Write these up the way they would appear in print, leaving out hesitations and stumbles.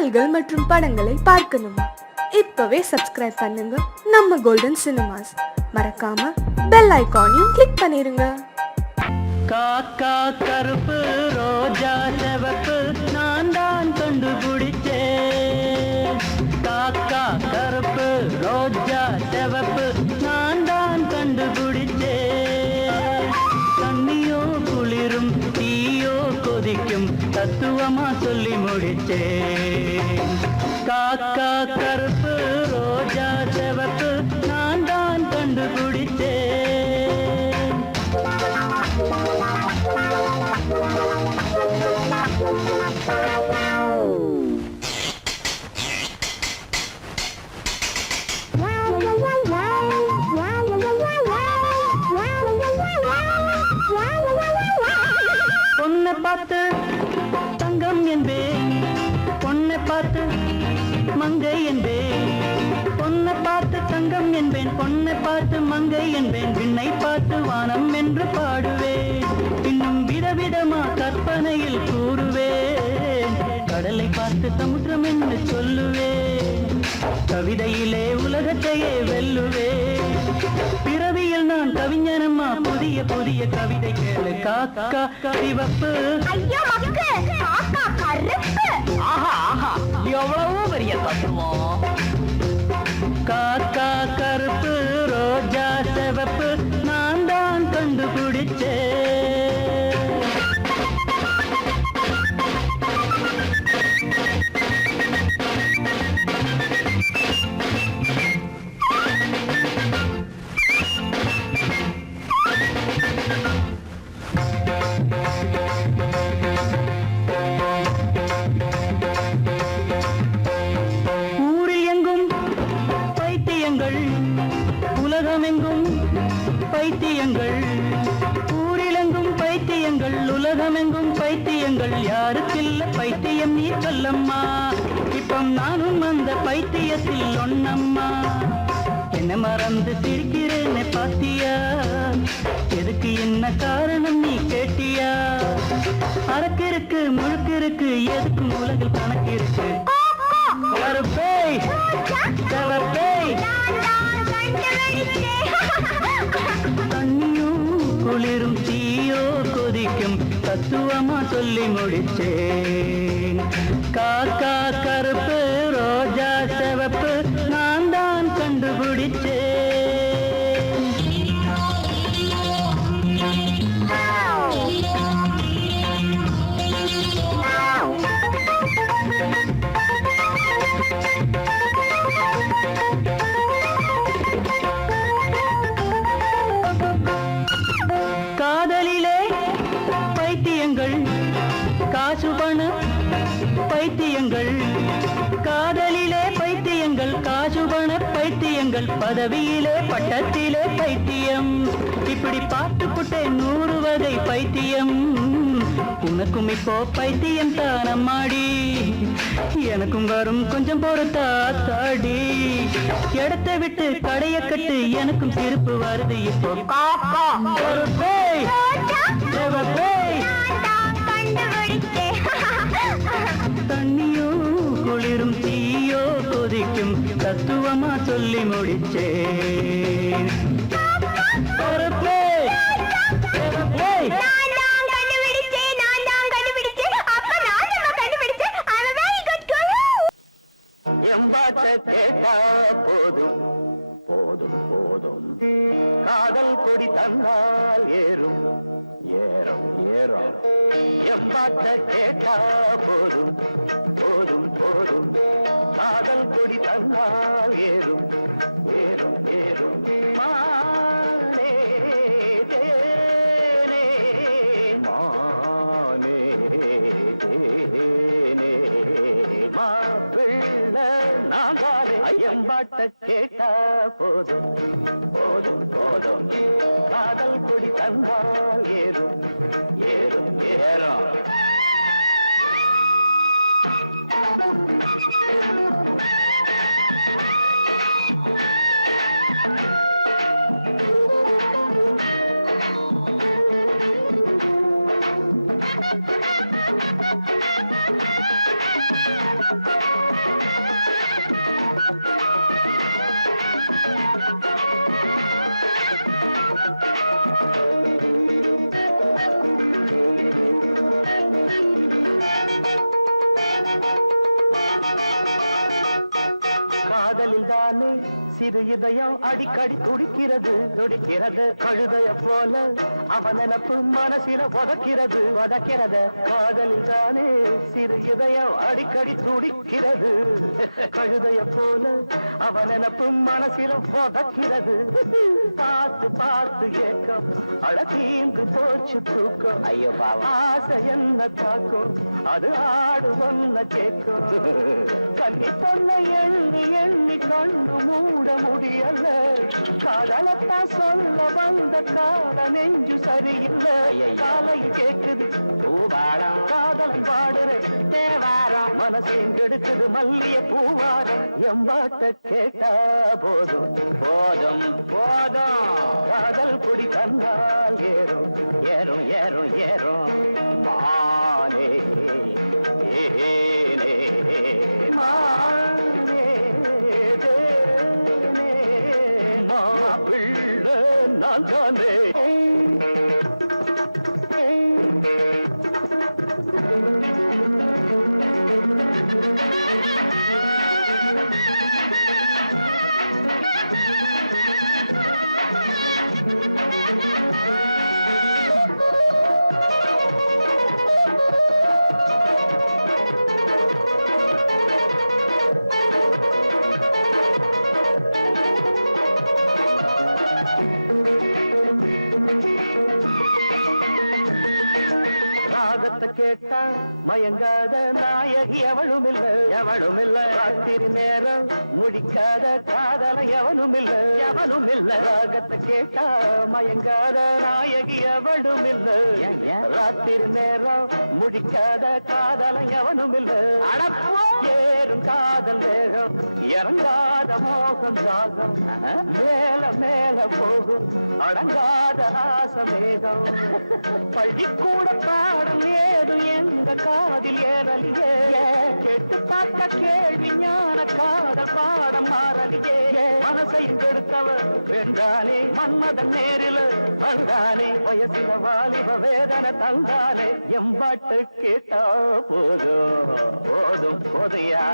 பாடல்கள் மற்றும் படங்களை பார்க்கணுமா? இப்பவே சப்ஸ்கிரைப் பண்ணுங்க நம்ம கோல்டன் சினிமாஸ். மறக்காம பெல் ஐகானையும் கிளிக் பண்ணிருங்க. காக்கா கருப்பு ரோஜா சிவப்பு நான் தான் கண்டுபிடிச்சேன். காக்கா கருப்பு ரோஜா சிவப்பு நான் தான் கண்டுபிடிச்சேன். தண்ணியோ குளிரும் தீயோ கொதிக்கும் தத்துவமா சொல்லி முடிச்சேன். காக்கா கருப்பு ரோஜா சிவப்பு நான் தான் கண்டுபிடிச்சேன். பொண்ணை பார்த்து தங்கம் என்பேன், பொண்ணை பார்த்து மங்கை என்பேன். பொண்ணை பார்த்து தங்கம் என்பேன், பொண்ணை பார்த்து மங்கை என்பேன். விண்ணை பார்த்து வானம் என்று பாடுவேன். இன்னும் விதவிதமா கற்பனையில் கூறுவேன். கடலை பார்த்து சமுத்திரம் என்று சொல்லுவேன். கவிதையிலே உலகத்தையே வெல்லுவேன். பிறவியில் நான் கவிஞனம்மா, புதிய புதிய கவிதை கேளு. காக்கா சிவப்பு, ஆஹா ஆஹா எவ்வளவு பெரிய தத்துவம். காக்கா கருப்பு ரோஜா சிவப்பு நான் தான் கண்டுபிடிச்சேன். உலகமெங்கும் பைத்தியங்கள், ஊரிலெங்கும் பைத்தியங்கள், உலகமெங்கும் பைத்தியங்கள். யாருக்கில்ல பைத்தியம் நீ சொல்லம்மா. இப்ப நானும் அந்த பைத்தியத்தில் ஒன்னம்மா. என்ன மறந்து சிரிக்கிறேன்னு பாத்தியா? எதுக்கு என்ன காரணம் நீ கேட்டியா? அரக்கு இருக்கு முழுக்கு இருக்கு, எதுக்கும் உலகில் கணக்கு இருக்கு. கருப்பேய் கருப்பேய் தண்ணியும் குளிரும் தீயோ கொதிக்கும் தத்துவமா சொல்லி முடிச்சேன். காக்கா கருப்பு ரோஜா சிவப்பு நான் தான் கண்டுபிடிச்சேன். காதலிலே பைத்தியங்கள், காசு பண பைத்தியங்கள். காதலிலே பைத்தியங்கள், காசு பண பைத்தியங்கள். பதவியிலே பட்டத்திலே பைத்தியம். இப்படி பார்த்துப்புட்டே 100 வகை பைத்தியம். உனக்கும் இப்போ பைத்தியம் தானம்மாடி, எனக்கும் வரும் கொஞ்சம் பொறுத்தா தாடி. இடத்தை விட்டு கடைய கட்டு, எனக்கும் திருப்பு வருது இப்போ. தண்ணியோ குளிரும் தீயோ கொதிக்கும் தத்துவமா சொல்லி முடிச்சேன். எம்பாட்ட கேட்டா போதும் போதும் போதும், காதல் கொடி தந்தால் ஏறும் ஏறும் ஏறும். எம்பாட்ட கேட்டா போதும் போதும் போதும், காதல் கொடி தந்தால் ஏறும் ஏறும் ஏறும். மானே தேனே மானே தேனே மாப்பிள்ள நாங்காலே. ஐயம்பாட்ட கேட்டா போதும் போதும் போதும், காதல் கொடி தந்தால் ஏறும் ஏறும் ஏறும். காதலில் தானே சிறு இதயம் அடிக்கடி துடிக்கிறது துடிக்கிறது கழுதைய போல அவன் நினப்பு மனசில உதக்கிறது உதக்கிறது காதலில் தானே சிறு இதயம் அடிக்கடி துடிக்கிறது கழுதைய போல அவன் நினப்பு மனசில உதக்கிறது பார்த்து பார்த்து ஏக்கம் அழகீந்து போச்சு தூக்கம் ஐயோ பாவம் ஆசை என்ன தாக்கும் அது ஆடு ஒன்ன கேட்கும் கண்ணி பொண்ண எண்ணி எண்ணி கண்ணு மூட முடியல காதலத்தான் சொல்ல வந்த கால நெஞ்சு சரியில்லை காலை கேக்குது பூவாரம் காதல் பாடுறேன் தேவாரம் மனசையும் கெடுக்குது மல்லிய பூவாரம் எம்பாட்ட கேட்டா போதும் போதும் போதும் காதல் குடி தன்னால் ஏறும் ஏறும் ஏறும் ஏறும் மானே ஏனே மானே தேனே மாப்பிள்ளை நான் தானே ராகத்தை கேட்டா மயங்காத நாயகி எவளும் இல்ல ராத்திரி நேரம் முடிக்காத காதல எவனும் இல்ல ராகத்தை கேட்டா மயங்காத நாயகி எவளும் இல்ல ராத்திரி நேரம் முடிக்காத காதல எவனும் இல்ல ஏறும் காதல் வேகம் இறங்காத மோகம் ராகம் மேல மேல போகும் அடங்காத ஆசமேகம் பள்ளிக்கூட பாடம் ஏது எங்க காதில் ஏறலியே கேட்டு பார்த்த கேள்வி ஞான காதல் பாடம் மாறலியே மனசை கெடுத்தவர் வென்றானே மன்மதன் நேரில் வந்தானே வயசில வாலிப வேதனை தந்தானே எம்பாட்டு கேட்டா போதும் போதும் போதையா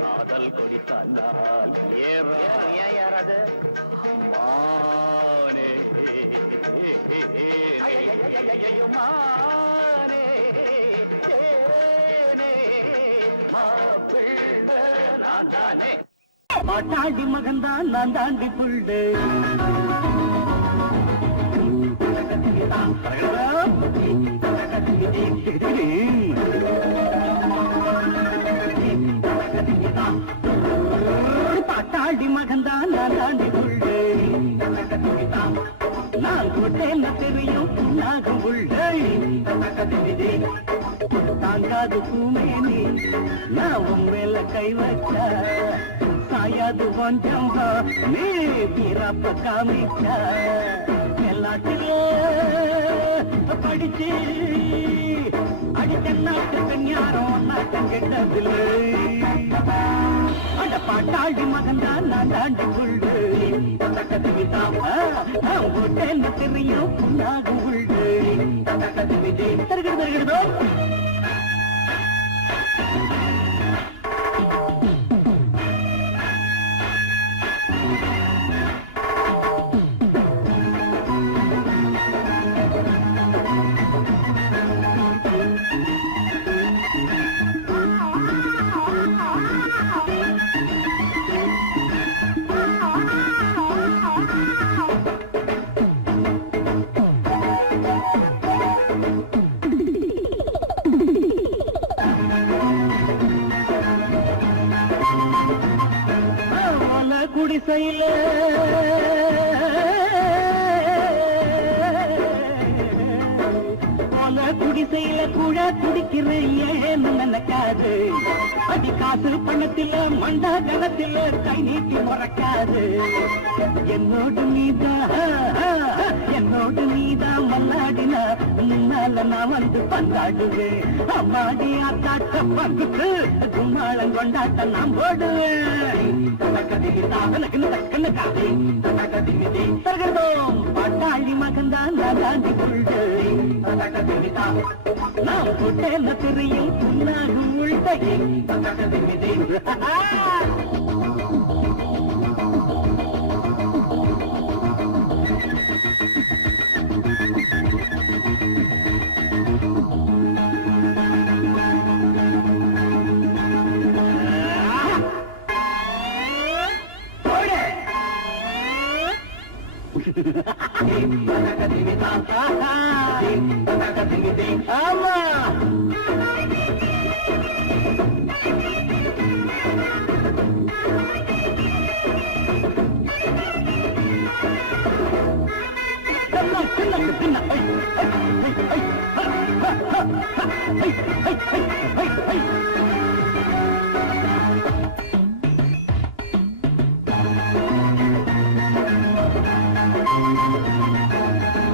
காதல் கொடி தந்தால் ஏறது மானே மானே தேனே மாப்பிள்ளை நான் தானே பாட்டாண்டி மகன்தான் நான் தாண்டி புள்ளு பாட்டாண்டி மகன்தான் நான் தாண்டி புள்ளு நான் கூட்டேன்ன தெரியும் புண்ணாகும் புள்ளை தாங்காது பூமேனி நான் உன் மேல கை வச்சா சாயாது கொஞ்சம் நீ தீராப்ப காமிச்சா எல்லாட்டில படிச்சு அடிச்சநாட்டு பெண் யாரும் நாட்டம் கெட்டதில்லை அட பாட்டாளி மகன்தான் நான் தாண்டி புள்ளு நான் போட்டேன்னு தெரியும் புண்ணாகும் புள்ளு தருகிறதோ குடிசையில போல குடிசையில குழ குடிக்கிறேன் ஏழேன்னு நினைக்காது அடி காசு பணத்தில மண்டா கணத்தில கை நீட்டி முறைக்காது என்னோடு நீதான் மல்லாடினா முன்னால நான் வந்து பந்தாடுவேன் அம்மாடி ஆத்தாட்ட பங்குக்கு கும்மாளம் கொண்டாட்ட நான் போடுவேன் பாட்டாளி மகன்தான் நான் தாண்டி புள்ளு நான் போட்டேன்ன தெரியும் புண்ணாகும் உள்ட ஆமா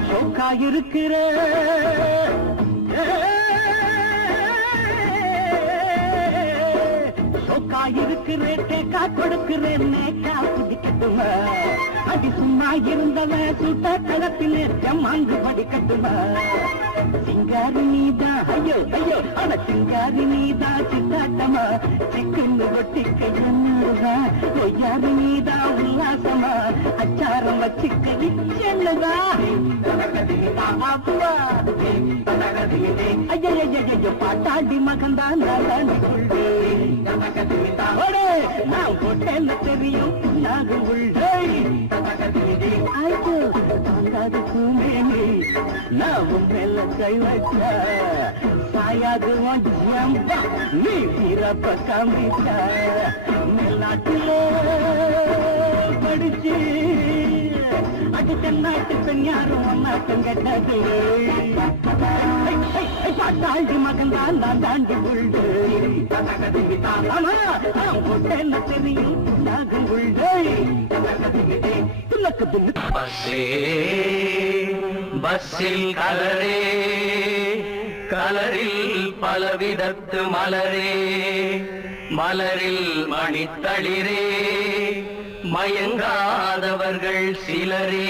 சோக்கா இருக்கிற சோக்கா இருக்கிற டேக்கா கொடுக்கிறேன் நேக்கா குடிக்கட்டுமா அடி சும்மா இருந்தவன் சுட்ட கலப்பினே ஜம்மாந்து படிக்கட்டுமா சிங்காரி நீதான் ஐயோ ஐயோ ஆனா சிங்காரி நீதான் சித்தாட்டமா சிக்குன்னு ஒட்டிக்க என்னதான் ஒய்யாரி நீதான் உல்லாசமா அச்சாரம் வச்சுக்க இச்சென்னுதான் அப்பா ஐயோ பாட்டாடி மகன்தான் நாளாண்டி கொள்ளு நான் போட்டேன்னு தெரியும் புண்ணாகும் உள்ளே ஆயிட்டு தாங்காது பூமேனி நான் உன் மேல கை வச்சா சாயாது ஜம்பா நீ வீரப்ப காமிச்சா மேல்நாட்டுல படிச்சு அடி தென்னாட்டு பெண் யாரும் ஒன்னாட்டம் கெட்டது பாட்டாண்டி மகன்தான் நான் தாண்டி உண்டு ஆமா நான் போட்டேன்னு தெரியும் புண்ணாகும் உள்ளே துணக்கு துண்ணு பஸ்ஸில் கலரே கலரில் பலவிதத்து மலரே மலரில் மணித்தளிரே மயங்காதவர்கள் சிலரே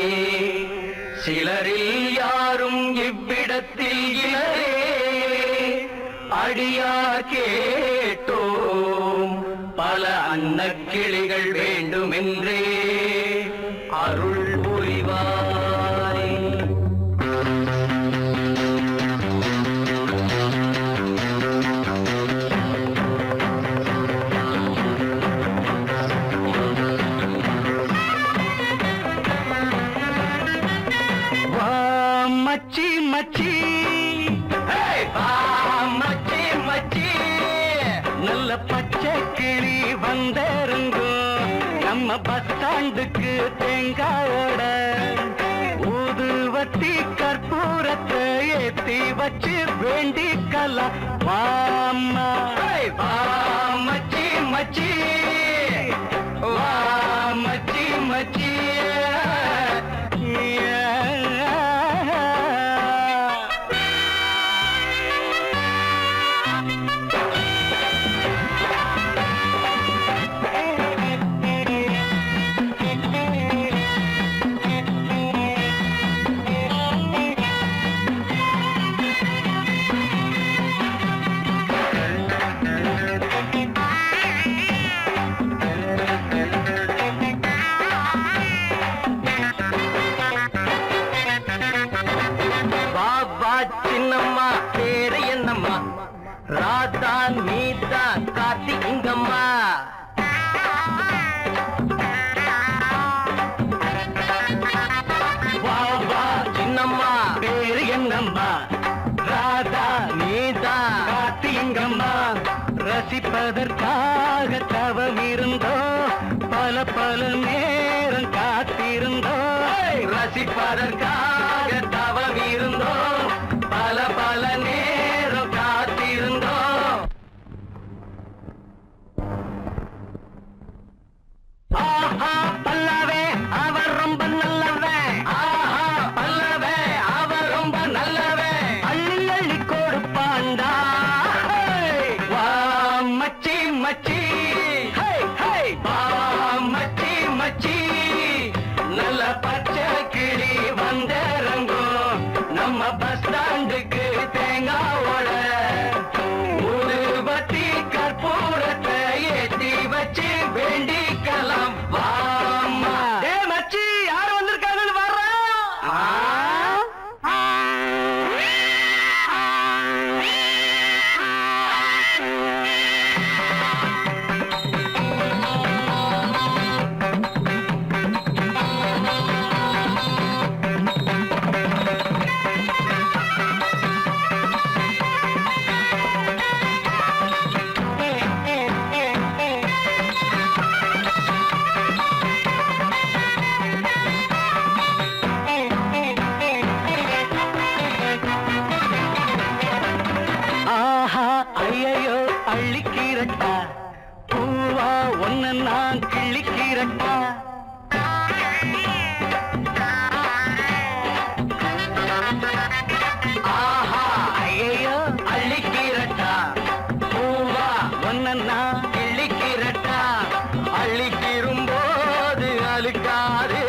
சிலரில் யாரும் இவ்விடத்தில் இலரே அடியார் கேட்டோம் பல அன்னக்கிளிகள் வேண்டுமென்றே அருள் புரிவாய் மச்சி மச்சி மச்சி மச்சி நல்ல பச்சை கிளி வந்திருங்கோ நம்ம பஸ் ஸ்டாண்டுக்கு தேங்காயோட ஊதுவத்தி கற்பூரத்தை ஏத்தி வச்சு வேண்டிக்கலாம் வாம்மா மச்சி மச்சி வா மச்சி மச்சி சின்னம்மா பேரு என்னம்மா ராதா நீதா கார்த்தி இங்கம்மா பாபா சின்னம்மா பேரு என்னம்மா ராதா நீதா கார்த்தி இங்கம்மா ரசிப்பதற்காக தவம் இருந்தோ பல பல நேரம் காத்திருந்தோ ரசிப்பதற்காக தவம் இருந்தோ பல பல நேரம் காத்திருந்தோம் ஆஹா பல்லவே அவர் ரொம்ப நல்லவே ஆஹா பல்லவே அவர் ரொம்ப நல்லவே அள்ளி அள்ளி கொடுப்பாண்டா வா மச்சி மச்சி வா மச்சி மச்சி நல்ல பச்சை கிளி வந்தர ஒன்ன நான் கிள்ளிக்கிறட்டா ஆஹா ஐயோ அள்ளிக்கிறட்டா பூவா ஒன்ன நான் கிள்ளிக்கிறட்டா அள்ளிக்கிரும்போது அழுக்காது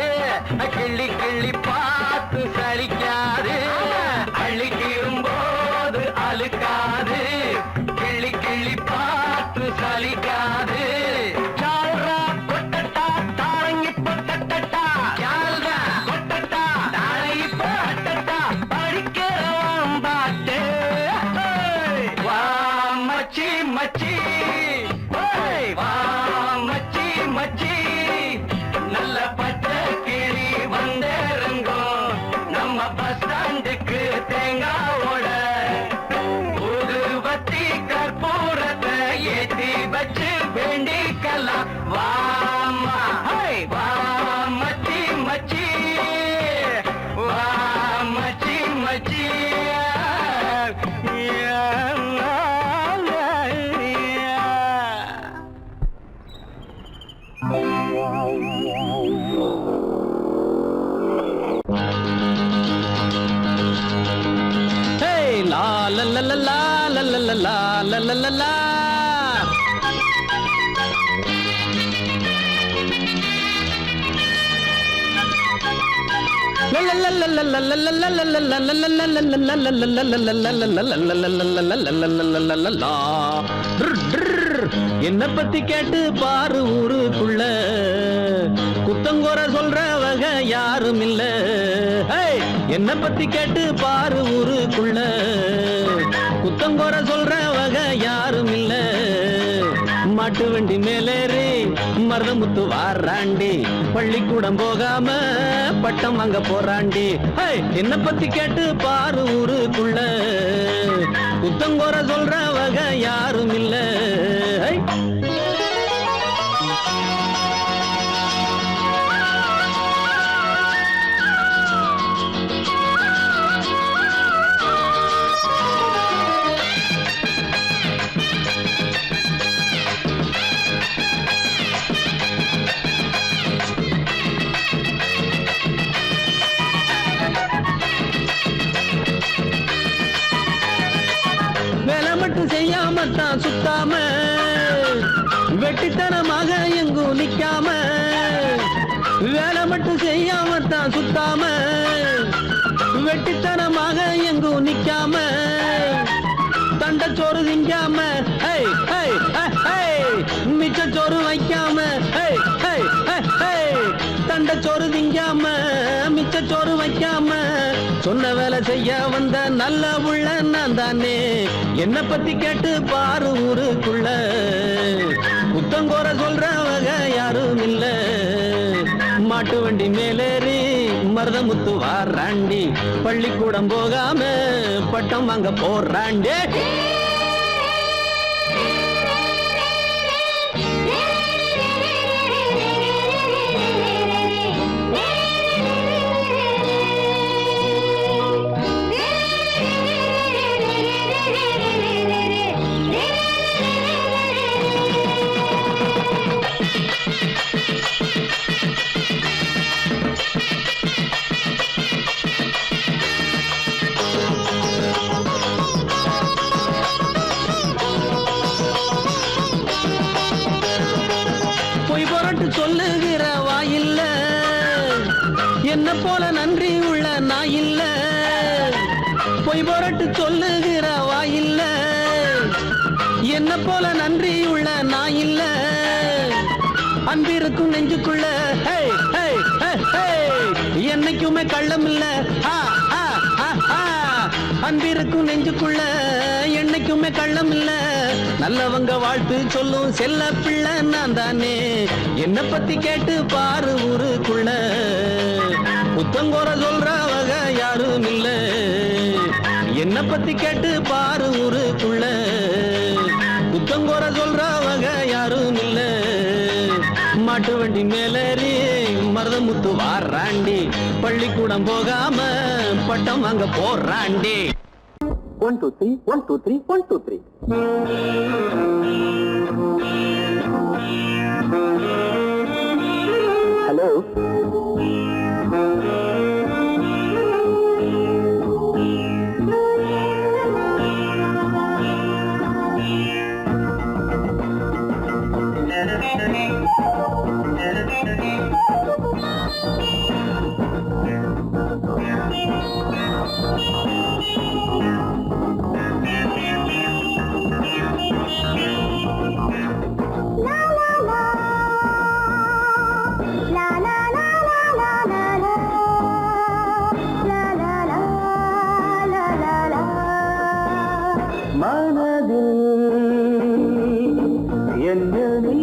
கிள்ளி கிள்ளி பார்த்து சலிக்காது அள்ளிக்கிரும்போது அழுக்காது கிள்ளி கிள்ளி பார்த்து சலிக்காது சால்ரா கொட்டட்டா தாரங்கி பொட்டட்டா சால்ரா கொட்டட்டா தாரங்கி பொட்டட்டா படிக்கிறவன் பாட்டு வா மச்சி மச்சி வா மச்சி மச்சி நல்ல பச்சை கிளி வந்தேருங்கோ நம்ம பஸ் ஸ்டாண்டுக்கு தேங்காவோட ஊதுபத்தி கற்பூரத்தை ஏத்தி வச்சு வேண்டிக்கலாம் வாமா வா மச்சி மச்சி வா மச்சி மச்சி Hey, la la la la la la la la la la la la. என்ன பத்தி கேட்டு பாரு ஊருக்குள்ள குத்தங்கோர சொல்றவங்க யாரும் இல்ல என்ன பத்தி கேட்டு பாரு ஊருக்குள்ள குத்தங்கோர சொல்றவங்க யாரும் இல்ல மாட்டு வண்டி மேலேறி மருதமுத்து வாராண்டி பள்ளிக்கூடம் போகாம பட்டம் வாங்க போறாண்டி என்ன பத்தி கேட்டு பாரு ஊருக்குள்ள குத்தங்கோர சொல்றவங்க யாரும் இல்ல செய்யாமத்தான் சுத்தாம வெட்டித்தனமாக எங்கும் நிக்காம வேலை மட்டும் செய்யாமத்தான் சுத்தாம வெட்டித்தனமாக எங்கும் நிக்காம தண்டச்சோறு திங்காம மிச்சச்சோறு வைக்காம தண்டச்சோறு திங்காம மிச்சச்சோறு வைக்காம சொன்ன வேலை செய்ய வந்த நல்ல உள்ள நான் தானே என்ன பத்தி கேட்டு பாரு ஊருக்குள்ள குத்தங்கோர சொல்றவங்க யாரும் இல்ல மாட்டு வண்டி மேலேறி மருதமுத்து வாராண்டி பள்ளிக்கூடம் போகாம பட்டம் வாங்க போறாண்டி சொல்லுகிற வாயில்ல என்ன போல நன்றி உள்ள நாயில்ல பொய் பொரட்டு சொல்லுகிற வாயில்ல என்ன போல நன்றி உள்ள நாயில்ல அன்பிருக்கும் நெஞ்சுக்குள்ள என்னைக்குமே கள்ளம் இல்ல அன்பிருக்கும் நெஞ்சுக்குள்ள என்னைக்குமே கள்ளம் இல்ல நல்லவங்க வாழ்த்து சொல்லும் செல்ல பிள்ளை நான் தானே என்ன பத்தி கேட்டு பாரு ஊருக்குள்ள புத்தங்கோர சொல்றவங்க யாரும் இல்ல என்ன பத்தி கேட்டு பாரு ஊருக்குள்ள புத்தங்கோர சொல்றவங்க யாரும் இல்ல மாட்டு வண்டி மேலேறி மருதமுத்து வாராண்டி பள்ளிக்கூடம் போகாம பட்டம் வாங்க போறாண்டி 1 2 3 1 2 3 1 2 3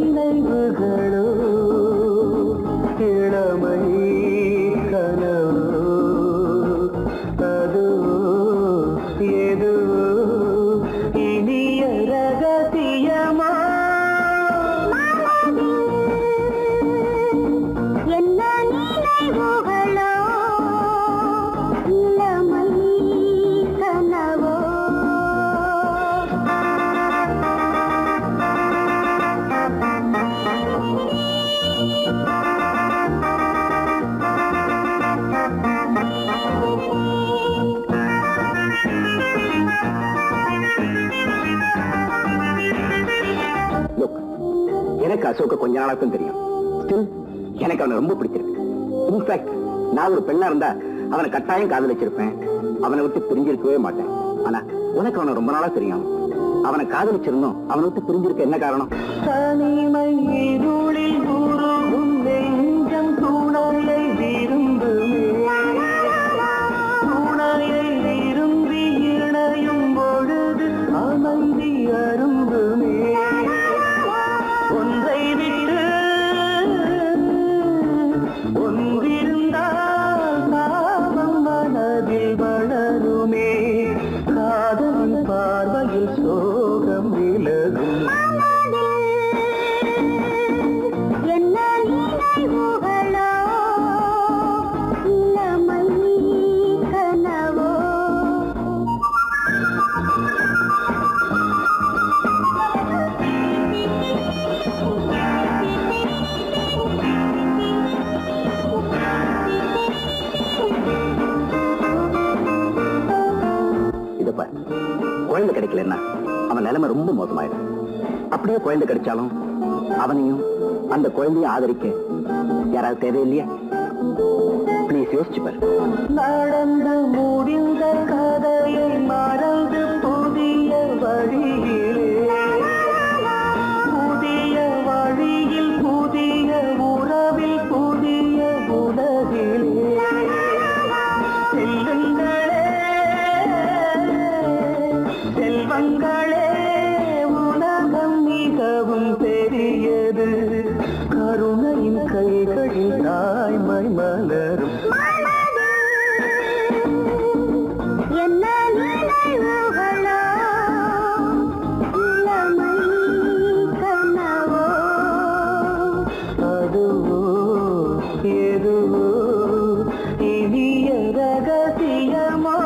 நினைவுகளோ இளமை கனவோ அதோ ஏதோ இனிய ரகசியமா என்ன நினைவுகளோ இளமை கனவோ எனக்கு அசோக கொஞ்ச நாளாக்கும் தெரியும். Still, எனக்கு அவனை ரொம்ப பிடிச்சிருக்கு. இன்ஃபேக்ட் நான் ஒரு பெண்ணா இருந்தா அவனை கட்டாயம் காதலிச்சிருப்பேன். அவனை விட்டு பிரிஞ்சிருக்கவே மாட்டேன். ஆனா உனக்கு அவனை ரொம்ப நாளா தெரியும். அவனை காதலிச்சிருந்தோம், அவனை விட்டு பிரிஞ்சிருக்க என்ன காரணம்? தனிமை இருளில் உருகும் நெஞ்சம் துணையை விரும்புமே, துணையை விரும்பி இணையும் பொழுது அமைதி அரும்புமே. ஒன்றை விட்டு ஒன்றிருந்தால் பாவம் மனதில் வளருமே, காதலின் பார்வையில் சோகம் விலகும். என்ன நினைவுகளோ இளமை கனவோ இதப்ப குழந்தை கிடைக்கலன்னா அவன் நிலைமை ரொம்ப மோசமாயிடும். அப்படியே குழந்தை கிடைச்சாலும் அவனையும் அந்த குழந்தையும் ஆதரிக்க யாராவது தேவையில்லையா? ப்ளீஸ் யோசிச்சு பாரு. நடந்து முடிந்த கதையை மறந்து புதிய வழியிலே, புதிய வழியில் புதிய உறவில் புதிய உலகிலே செல்லுங்களே செல்வங்களே, உலகம் மிகவும் பெரியது, கருணையின் கைகளில் தாய்மை மலரும். என்ன நினைவுகளோ இளமை கனவோ அதுவோ எதுவோ இனிய ரகசியமோ.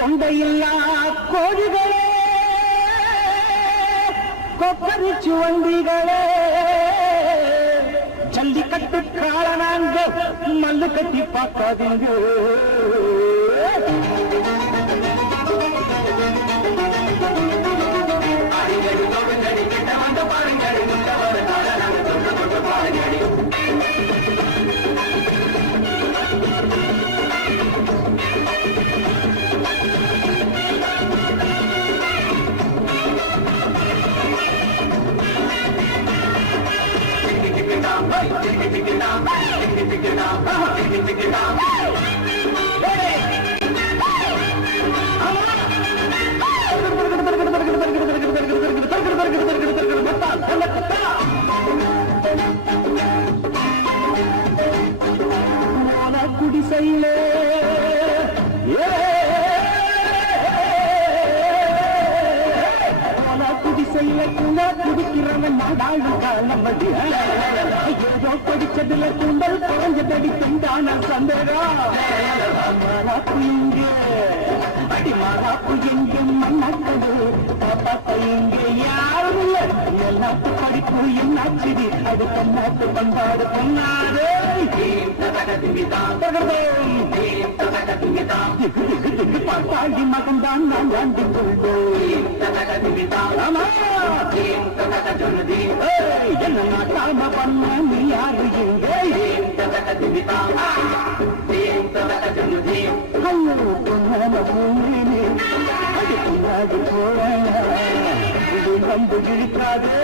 கொண்டையில்லா கோழிகளே கொக்கரிச்சு வண்டிகளே ஜல்லிக்கட்டு காரணாங்க மல்லு கட்டி பார்க்காதீங்க அடிங்கடி தொடுங்கடி கிட்ட வந்து பாருங்கடி முட்ட வர நாங்க தொட்டு தொட்டு பாருங்கடி குடிசையில குடிசையில குல குடிக்கிறவன் நாடாளும் காலம் அடி ஏதோ படிச்சதுல குண்டல் குறைஞ்சதடி பெண்டான சந்தேகம் மாறாப்பு எங்க அடி மாறாப்பு எங்க மண்ணாக்களே காப்பாத்த எங்க யாரும் இல்ல நெல்லாட்டு படிப்பு என்னாச்சிடி அது தன்னாட்டு பண்பாடு பொன்னாடு பாட்டாடி மகன்தான் நான் ஆண்டு கொள்வோம் என்ன நாட்டாம பண்ண நீ யாரு இங்க ஐயோ பொன்னான பூமி அது பின்னாடி போவேன் இது நம்பு இழுக்காது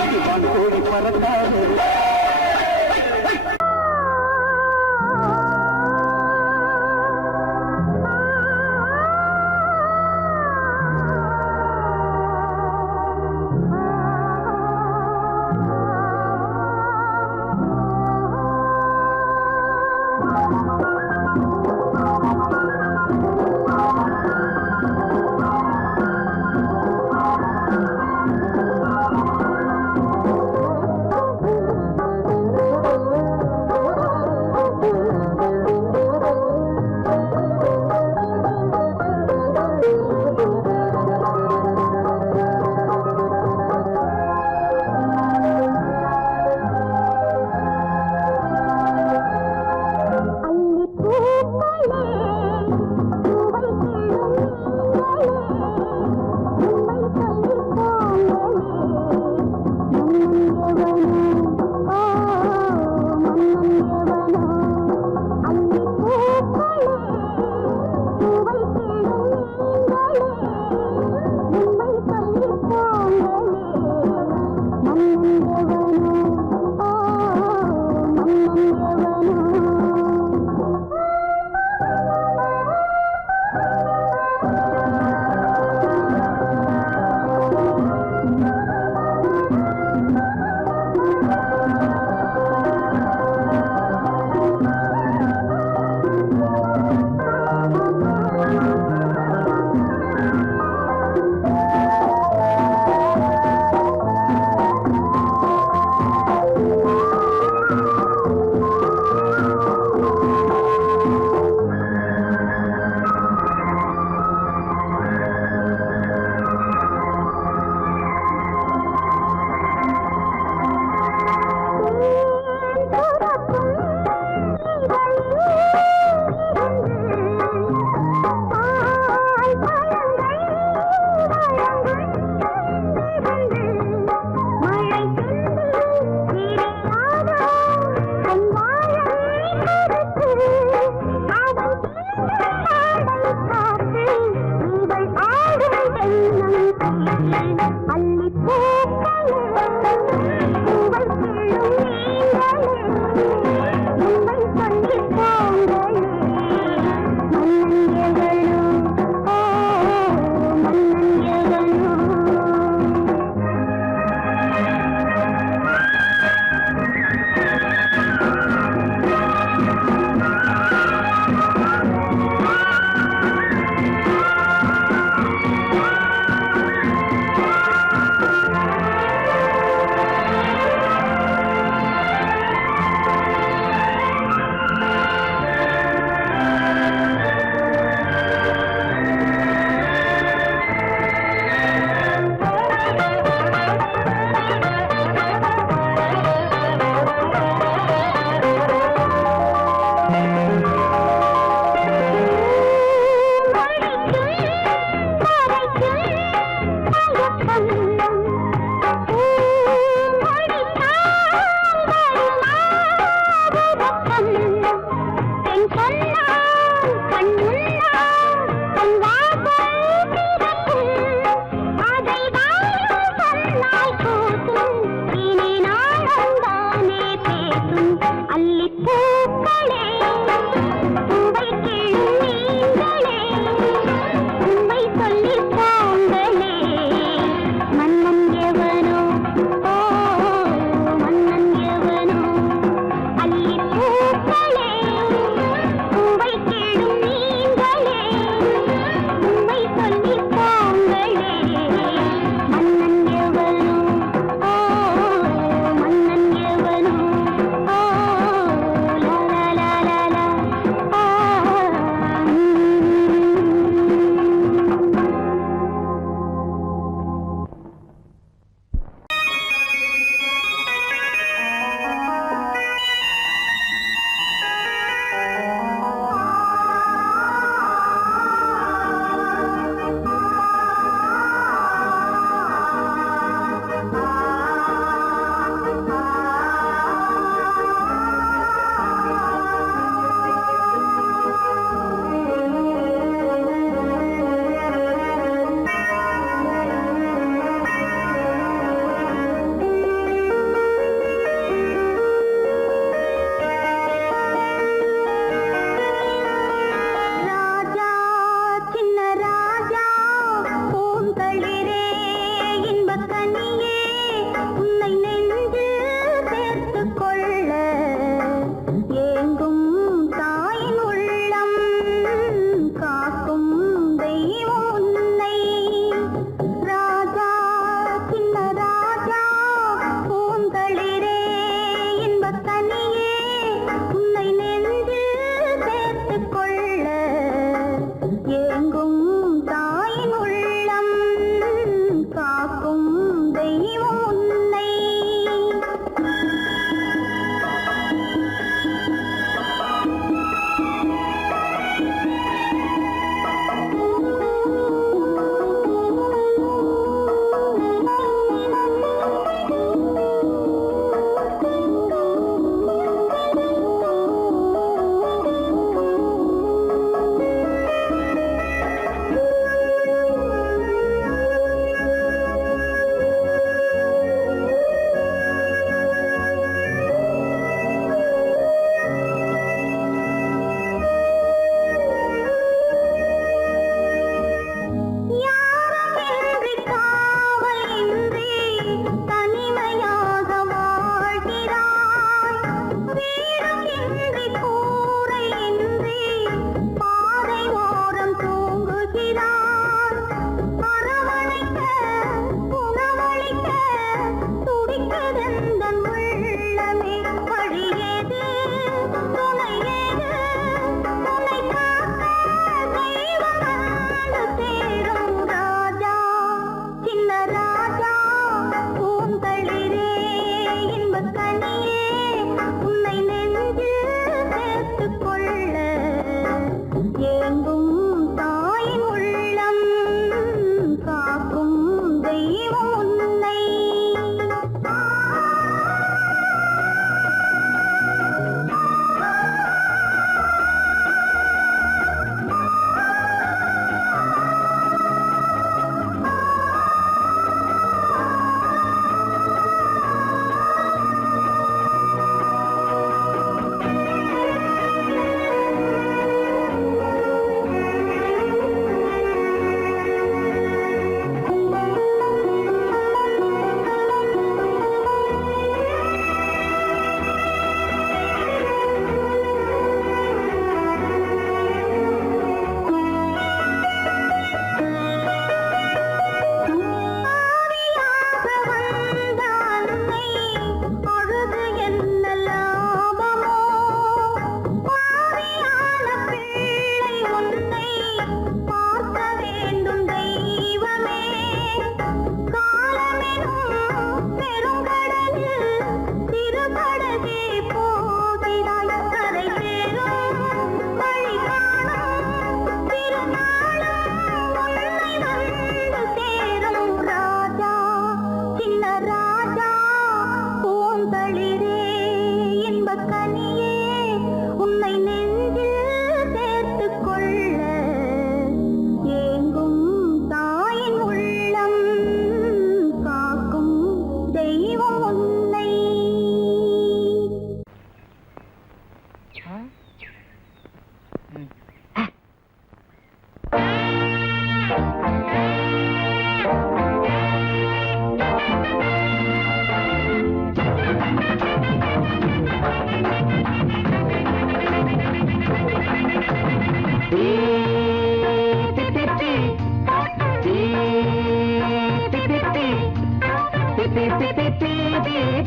அது வாங்கோடி பறக்காது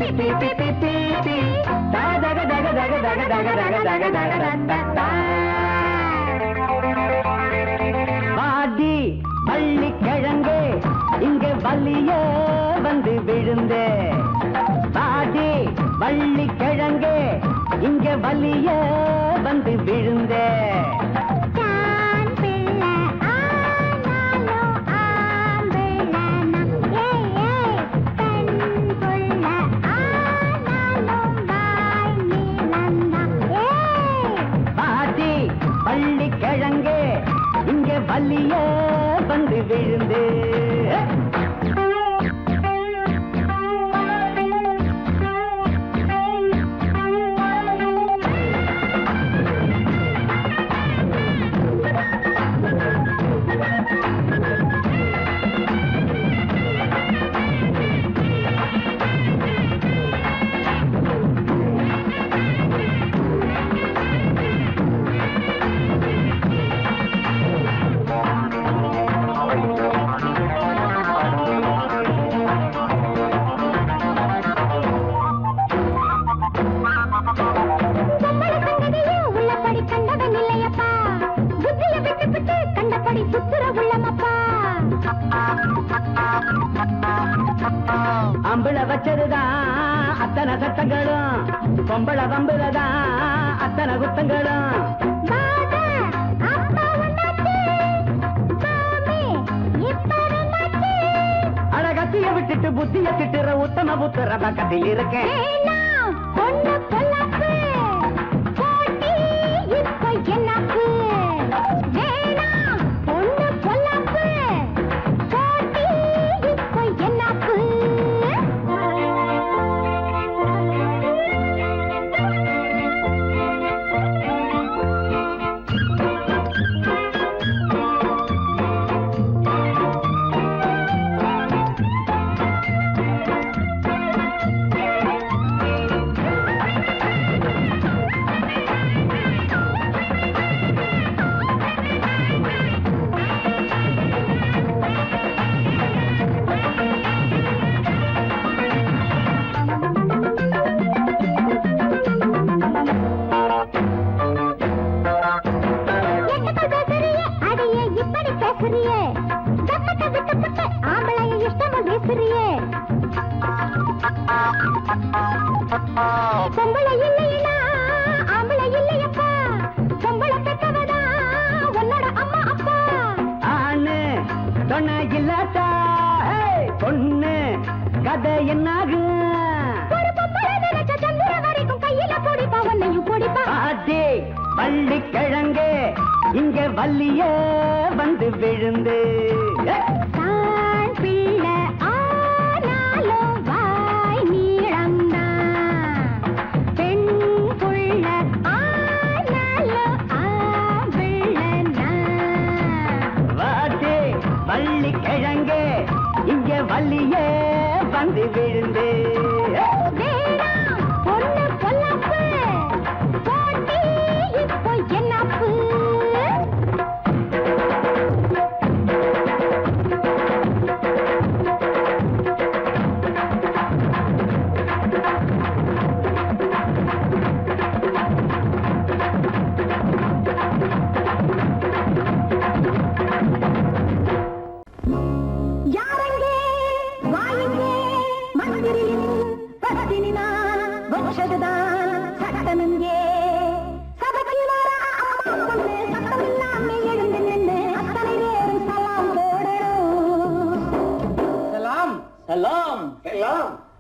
பி பி பி பி பி தக தக தக தக தக தக தக தக தக வாடி பள்ளி கிழங்கே இங்க வலிய வந்து விழுந்தே வாடி வள்ளி கிழங்கே இங்க வலிய வந்து விழுந்தே பள்ளி கிழங்கே இங்க வலிய வந்து விழுந்து அம்பள வச்சதுதான் அத்தனை சட்டங்களும் பொம்பள வம்புலதான் அத்தனை குத்தங்களும் அழகத்திய விட்டுட்டு புத்திய திட்டுற உத்தம புத்திர பக்கத்தில் இருக்கேன் பொம்பளை இல்லையா ஆம்பளை இல்லையப்பா பொம்பளை பெற்றவதா உன்னோட அம்மா அப்பா ஆணு தொன்ன இல்லாட்டா பொண்ணு கதை என்னாகும் சந்திர வரைக்கும் கையில பொடிப்பா உன்னையும் பொடிப்பா பாட்டி பள்ளி கிழங்கே இங்க வள்ளிய வந்து விழுந்து வள்ளி கிழங்கே இங்க வள்ளிய வந்து விழுந்து பொண்ணு பொல்லாப்பு போட்டி இப்போ என்னப்பு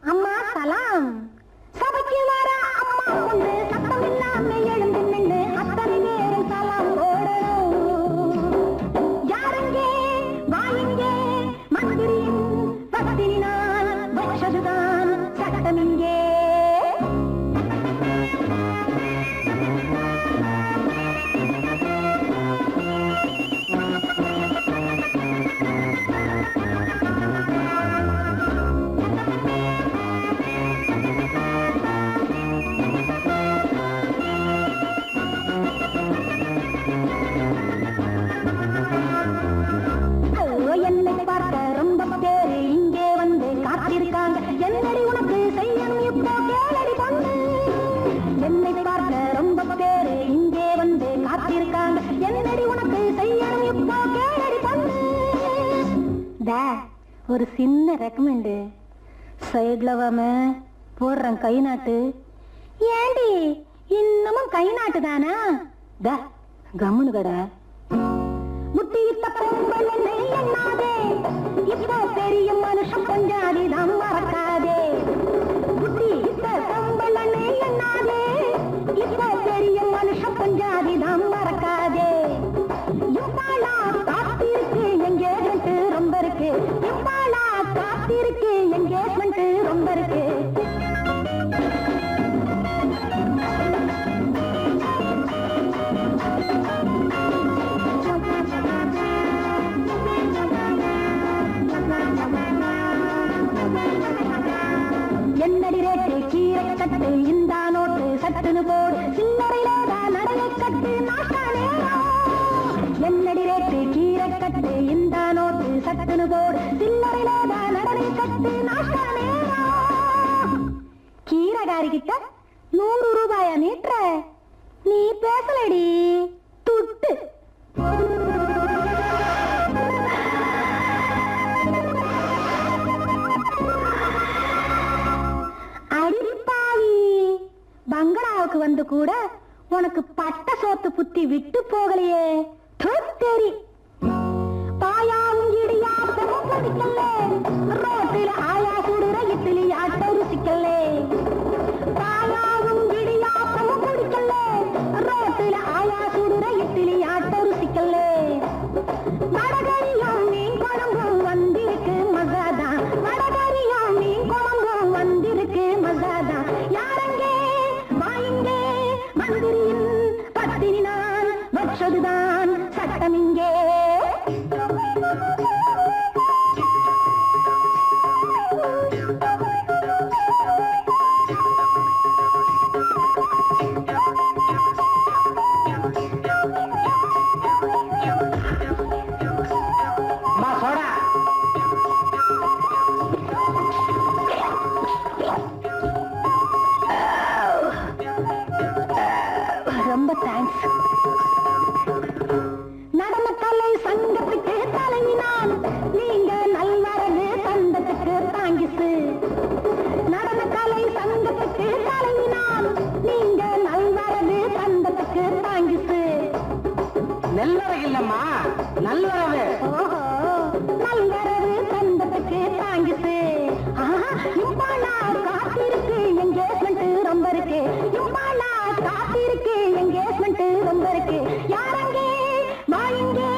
அம்மா சலாம் சபைக்கு வர அம்மா பொண்ணு சத்தம் இல்லாம எழுந்து நின்று அத்தனை நேரம் சலாம் போடணும் யாருங்கே வாயுங்கே மந்திரியின் பத்தினி நான் வச்சதுதான் சட்டம் இங்கே ஒரு சின்ன ரெக்கமெண்டு சைட்ல வாம போடுறேன் கை நாட்டு. ஏண்டி இன்னமும் கை நாட்டு தானா? கம்முனு கடை முட்டியிட்ட பொங்கல் எண்ணாதே, இப்போ பெரிய மனுஷன் கொஞ்சாதிதான் மறக்காதே. முட்டியிட்ட பொங்கல் எண்ணாதே, இப்போ பெரிய மனுஷன் கொஞ்சாதிதான் மறக்காதே. இப்பாளா காத்திருக்கு எங்கேஜ்மெண்ட் ரொம்ப இருக்கு, இப்பாளா காத்திருக்கு எங்கேஜ்மெண்ட் ரொம்ப இருக்கு. என்னடி ரேட்டு கீரை கட்டு இந்த நோட்டு சட்டுன்னு போடு, சில்லறையில நடைய கட்டு நாட்டா நேரம். என்னடி ரேட்டு கீரை கட்டு இந்த நோட்டு சட்டுன்னு போடு, சில்லறையில நடனை கட்டு நாட்டா நேரம். கீரைகாரி கிட்ட 100 ரூபாயா நீட்டுற? நீ பேசலடி துட்டு. அடிப்பாவி, பங்களாவுக்கு வந்து கூட உனக்கு பட்ட சோத்து புத்தி விட்டு போகலையே. தொத்தரி பாயாவும் இடியாட்டமும் பிடிக்கல, ரோட்டில் ஆயா சுடுற இட்லி ஆட்டம் ருசிக்கல. பாயாவும் இடியாட்டமும் பிடிக்கல, ரோட்டில் ஆயா சுடுற இட்லி ஆட்டம் ருசிக்கல. வடகரியும் மீன் குழம்பும் வந்திருக்கு மசாதான், வடகரியும் மீன் குழம்பும் வந்திருக்கு மசாதான். யாரங்கே வாயிங்கே மந்திரியின் பத்தினி நான் வச்சதுதான் சட்டம் இங்கே. ரொம்ப தேங்க்ஸ். நடன கலை சங்கத்துக்கு தலைவி நான், நீங்க நல்வரவு சந்தத்துக்கு தாங்கிசு. நடன கலை சங்கத்துக்கு தலைவி நான், நீங்க நல்வரவு சந்தத்துக்கு தாங்கிசு. நெல்லறை இல்லம்மா, நல்வரவு. ஓஹோ, நல்வரவு சந்தத்துக்கு தாங்கிசு. இம்பாலா காத்திருக்கு எங்கேஜ்மெண்ட் ரொம்ப இருக்கு, இம்பாலா காத்திருக்கு எங்கேஜ்மெண்ட் ரொம்ப இருக்கு. யாரங்கே வாயிங்கே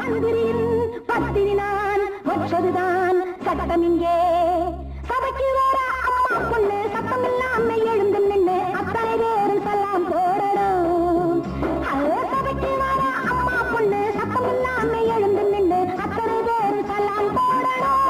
மந்திரியின் பத்தினி நான் வச்சதுதான் சட்டம் இங்கே. சபைக்கு வர அம்மா பொண்ணு சத்தம் இல்லாம எழுந்து நின்று அத்தனை பேரும் சலாம் போடணும். சபைக்கு வர அம்மா பொண்ணு சத்தம் இல்லாம எழுந்து நின்று அத்தனை பேரும் சலாம் போடணும்.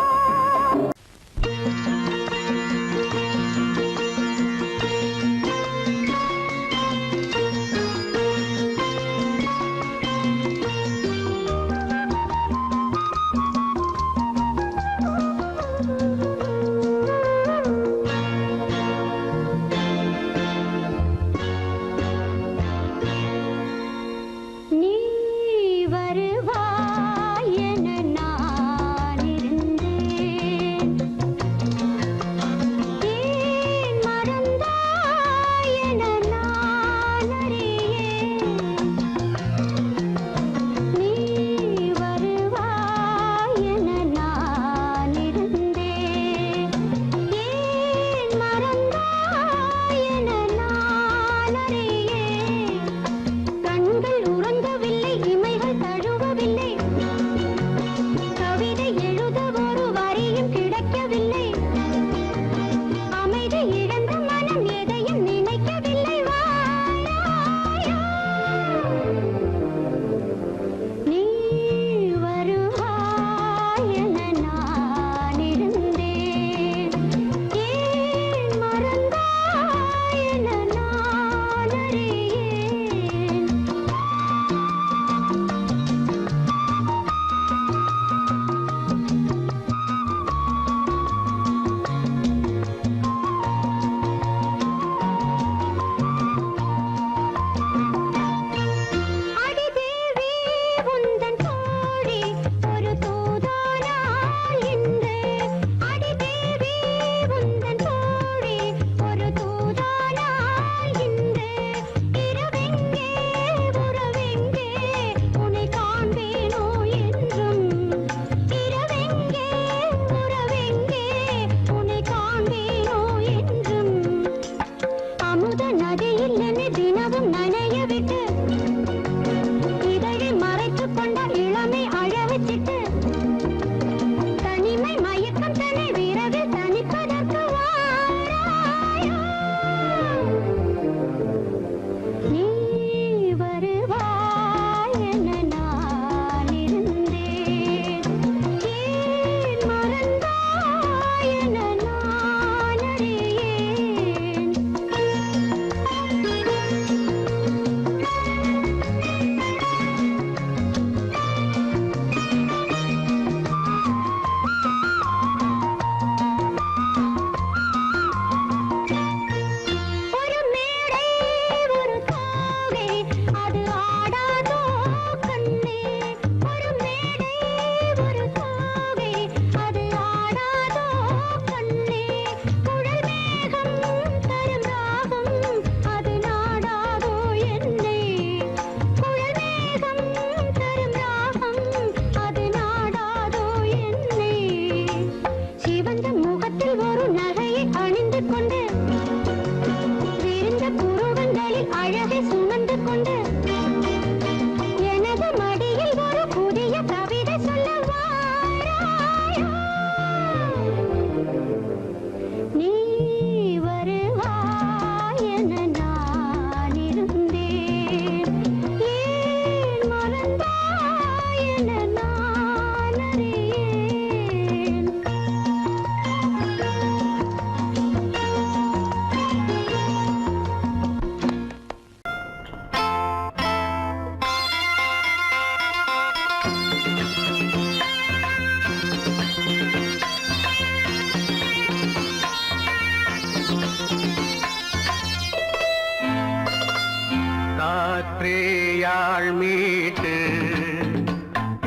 யாழ் மீட்டு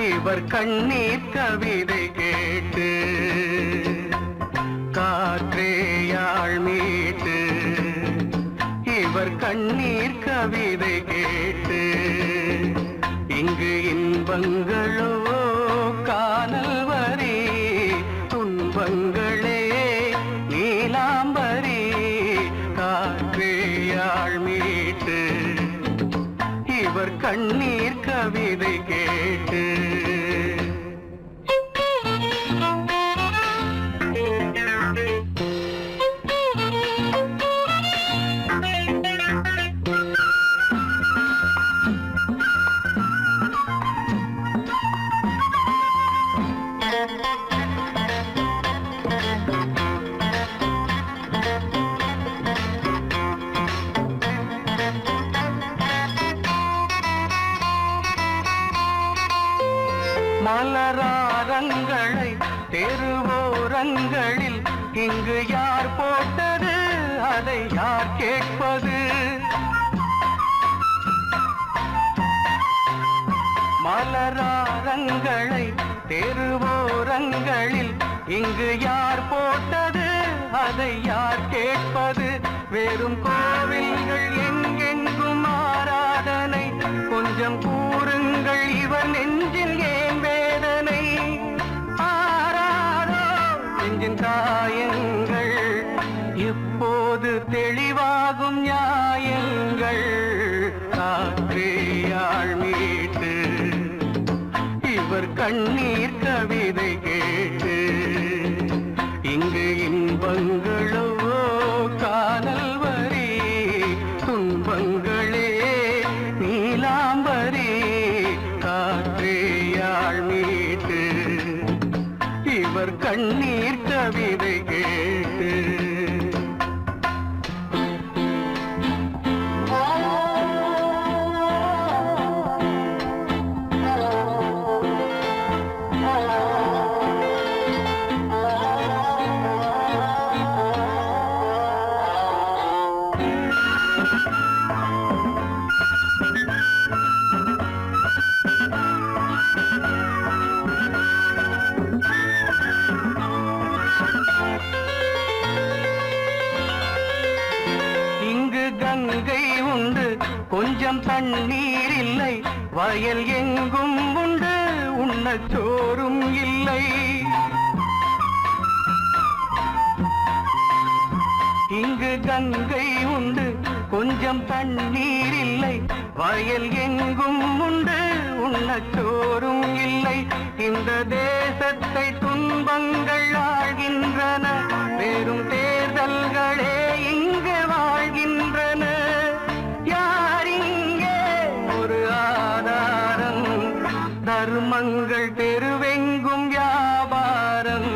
இவர் கண்ணீர் கவிதை கேட்டு காற்றே யாழ் மீட்டு இவர் கண்ணீர் கவிதை கேட்டு இங்கு இன்பங்களோ காணல் வரி துன்பங்களே நீலாம்பரி காற்றே யாழ் மீட்டு இவர் கண்ணீர் கவிதை கேட்டு மலராரங்களை தெருவோரங்களில் இங்கு யார் போட்டது அதை யார் கேட்பது மலராரங்களை தெருவோரங்களில் இங்கு யார் போட்டது அதை யார் கேட்பது வெறும் கோவில்கள் எங்கெங்கும் ஆராதனை கொஞ்சம் கூறுங்கள் இவர் நெஞ்சில் ஏன் வேதனை ஆராரோ நெஞ்சின் காயங்கள் இப்போது தெளிவாகும் நியாயங்கள் காற்றே யாழ் மீட்டு இவர் கண்ணீர் கவிதை கேட்டு இங்கு இன்பங்களோ காணல் வரி துன்பங்களே நீலாம்பரி காற்றே யாழ் மீட்டு இவர் கண்ணீர் கவிதை கேட்டு கங்கை உண்டு கொஞ்சம் தண்ணீர் இல்லை வயல் எங்கும் உண்டு உண்ணச் சோறும் இல்லை இங்கு கங்கை உண்டு கொஞ்சம் தண்ணீர் இல்லை வயல் எங்கும் உண்டு உண்ணச் சோறும் இல்லை இந்த தேசத்தை துன்பங்கள் ஆழ்கின்றன வெறும் தேர்தல்களே இங்கு வாழ்கின்றன யார் இங்கே ஒரு ஆதாரம் தர்மங்கள் தெருவெங்கும் வியாபாரம்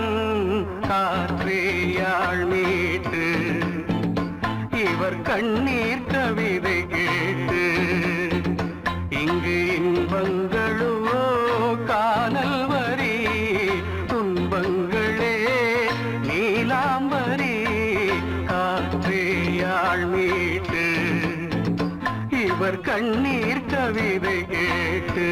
காற்றே யாழ் மீட்டு இவர் கண்ணீர் கவிதை கேட்டு இங்கு இன்பங்களோ காணல் வரி துன்பங்களே நீலாம்பரி காற்றே யாழ் மீட்டு இவர் கண்ணீர் கவிதை கேட்டு